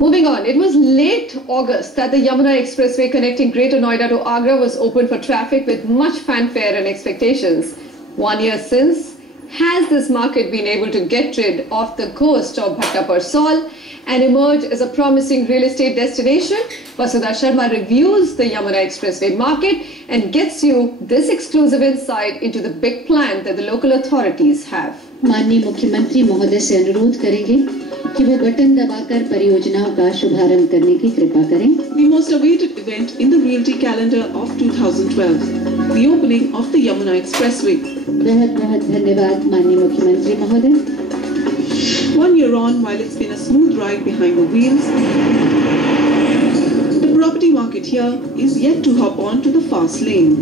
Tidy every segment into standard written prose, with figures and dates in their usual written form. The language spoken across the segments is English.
Moving on, it was late August that the Yamuna Expressway connecting Greater Noida to Agra was open for traffic with much fanfare and expectations. 1 year since, has this market been able to get rid of the ghost of Bhattaparsol and emerge as a promising real estate destination? Vasudha Sharma reviews the Yamuna Expressway market and gets you this exclusive insight into the big plan that the local authorities have. माननीय मुख्यमंत्री महोदय से अनुरोध करेंगे कि वो button दबाकर परियोजनाओं का शुभारंभ करने की कृपा करें. The most awaited event in the realty calendar of 2012, the opening of the Yamuna Expressway. बहुत-बहुत धन्यवाद माननीय मुख्यमंत्री महोदय. 1 year on, while it's been a smooth ride behind the wheels, the property market here is yet to hop on to the fast lane.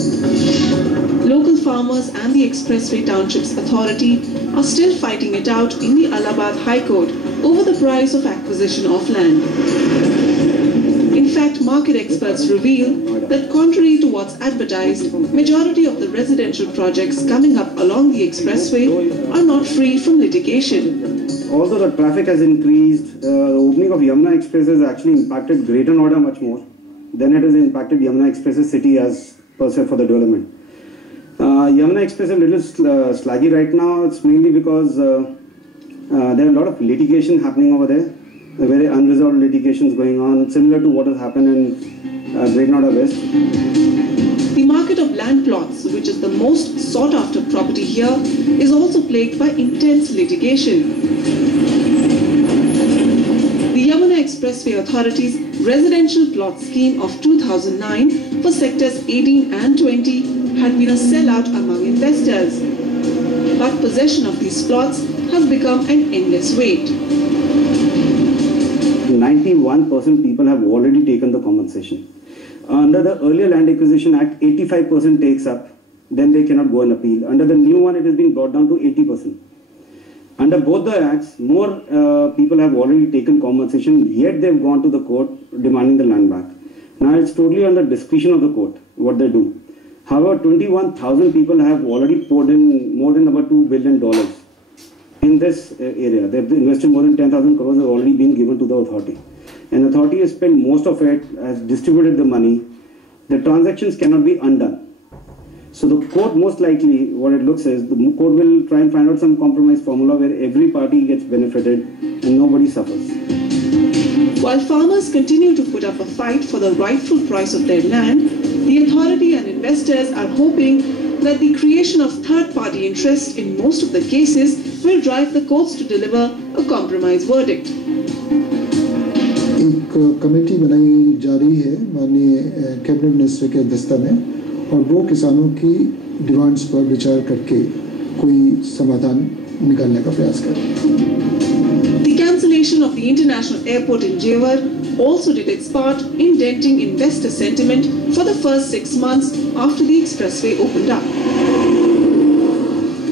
Local farmers and the Expressway Townships Authority are still fighting it out in the Allahabad High Court over the price of acquisition of land. In fact, market experts reveal that contrary to what's advertised, majority of the residential projects coming up along the expressway are not free from litigation. Although the traffic has increased, the opening of Yamuna Express has actually impacted Greater Noida much more than it has impacted Yamuna Express city as per se for the development. Yamuna Express is a little slaggy right now. It's mainly because there are a lot of litigation happening over there. Very unresolved litigations going on, similar to what has happened in Greater Noida West. The market of land plots, which is the most sought after property here, is also plagued by intense litigation. The Yamuna Expressway Authority's residential plot scheme of 2009 for sectors 18 and 20 had been a sellout among investors. But possession of these plots has become an endless wait. 91% people have already taken the compensation. Under the earlier Land Acquisition Act, 85% takes up, then they cannot go and appeal. Under the new one, it has been brought down to 80%. Under both the acts, more people have already taken compensation, yet they've gone to the court demanding the land back. Now it's totally under discretion of the court, what they do. However, 21,000 people have already poured in more than about $2 billion in this area. They've invested more than 10,000 crores have already been given to the authority. And the authority has spent most of it, has distributed the money. The transactions cannot be undone. So the court, most likely, what it looks is, the court will try and find out some compromise formula where every party gets benefited and nobody suffers. While farmers continue to put up a fight for the rightful price of their land, the authority and investors are hoping that the creation of third-party interest in most of the cases will drive the courts to deliver a compromise verdict. एक committee बनाई जा रही है माननीय cabinet minister के अध्यक्षता में और वो किसानों की डिमांड्स पर विचार करके कोई समाधान निकालने का प्रयास करें. The cancellation of the international airport in Jewar also did its part in denting investor sentiment for the first 6 months after the expressway opened up.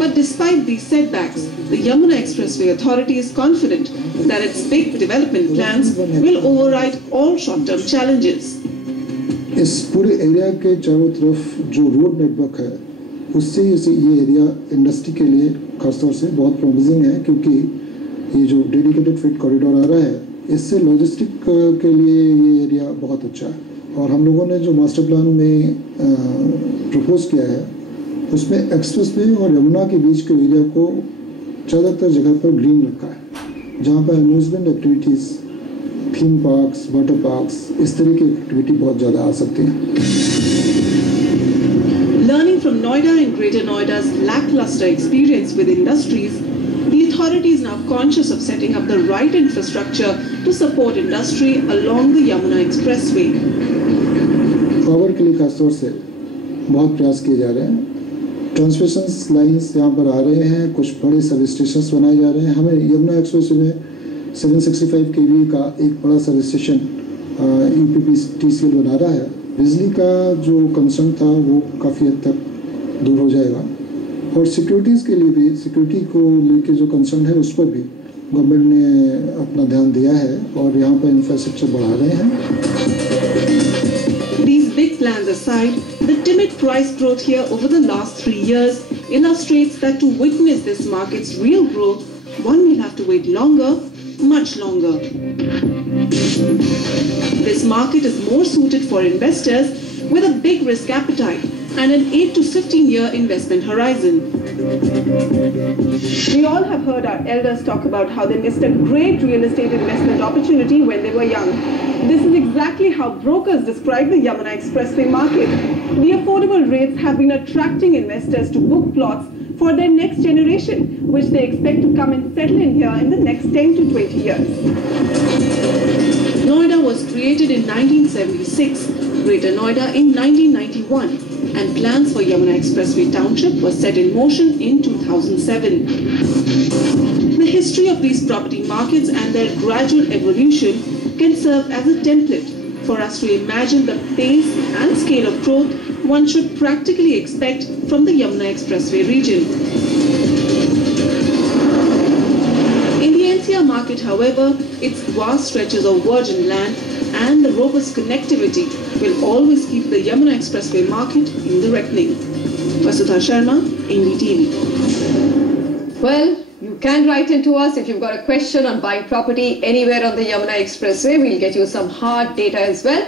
But despite these setbacks, the Yamuna Expressway Authority is confident that its big development plans will override all short-term challenges. इस पूरे area के चारों तरफ जो road network है उससे ये area industry के लिए खासतौर से बहुत प्रॉमिसिंग है क्योंकि ये जो डेडिकेटेड फ्रेट कॉरिडोर आ रहा है इससे लॉजिस्टिक के लिए ये एरिया बहुत अच्छा है और हम लोगों ने जो मास्टर प्लान में प्रपोज किया है उसमें एक्सप्रेसवे और यमुना के बीच के एरिया को ज़्यादातर जगह पर ग्रीन रखा है जहाँ पर amusement activities theme parks water parks इस तरह की एक्टिविटी बहुत ज़्यादा आ सकती हैं. Learning from Noida and Greater Noida's lackluster experience with industries, the authority is now conscious of setting up the right infrastructure to support industry along the Yamuna Expressway. Power के लिए खासतौर से बहुत प्रयास किए जा रहे हैं. ट्रांसमिशन लाइंस यहाँ पर आ रहे हैं, कुछ बड़े सर्विस स्टेशन बनाए जा रहे हैं. हमें यमुना एक्सप्रेस में 765 kV का एक बड़ा सर्विस स्टेशन UPPTCL बना रहा है. बिजली का जो कंसर्न था वो काफ़ी हद तक दूर हो जाएगा और सिक्योरिटीज़ के लिए भी सिक्योरिटी को लेके जो कंसर्न है उस पर भी गवर्नमेंट ने अपना ध्यान दिया है और यहाँ पर इंफ्रास्ट्रक्चर बढ़ा रहे हैं. These big plans aside, the timid price growth here over the last 3 years illustrates that to witness this market's real growth, one will have to wait longer, much longer. this market is more suited for investors with a big risk appetite and an 8 to 15-year investment horizon. We all have heard our elders talk about how they missed a great real estate investment opportunity when they were young. This is exactly how brokers describe the Yamuna Expressway market. The affordable rates have been attracting investors to book plots for their next generation, which they expect to come and settle in here in the next 10 to 20 years. Noida was created in 1976, Greater Noida in 1991, and plans for Yamuna Expressway Township were set in motion in 2007. The history of these property markets and their gradual evolution can serve as a template for us to imagine the pace and scale of growth one should practically expect from the Yamuna Expressway region. In the NCR market, however, its vast stretches of virgin land and the robust connectivity will always keep the Yamuna Expressway market in the reckoning. Vasudha Sharma, NDTV. Well, you can write into us if you've got a question on buying property anywhere on the Yamuna Expressway. We'll get you some hard data as well.